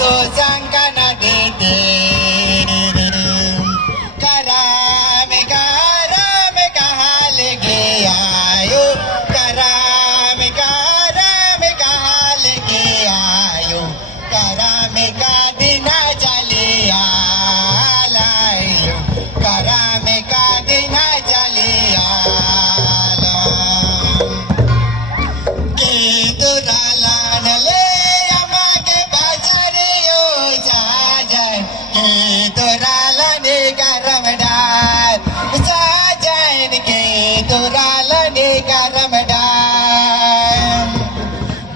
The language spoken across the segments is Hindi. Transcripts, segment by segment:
तो सांगना देते कराम हाल गे आयो कराम हाल गे आयो कराम का दिना चले आलायो कराम का दिना चले आला के तुराला नले के बाजारियो जा जाए के तुराला ने गरम डाल जा जाए के तुराला ने गरम डाल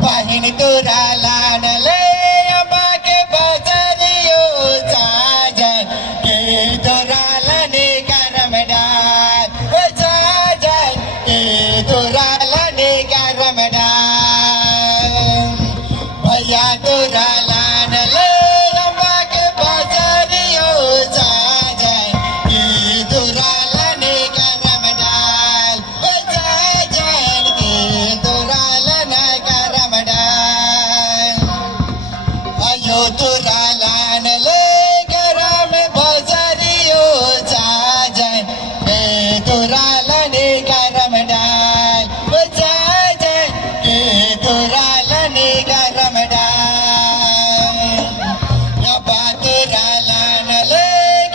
बहिन तुराला नले के बाजारियो जा जाए के तुराला ने गरम डाल जा जाए के तुराला ने गरम डाल भैया तुराला नले के बाजारियो जा जाए के तुराला ने गरम डाल जा जाए के तुराला ने गरम डाल अयो तुराला नले गरम बाजारियो जा जाए के तुराला ने गरम डाल जा जाए के तुराला ने गरम डाल नबा तुराला नले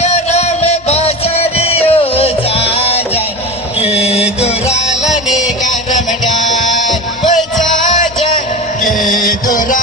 गरम बाजारियो जा जाए के तुराला ने गरम डाल जा जाए के तुराला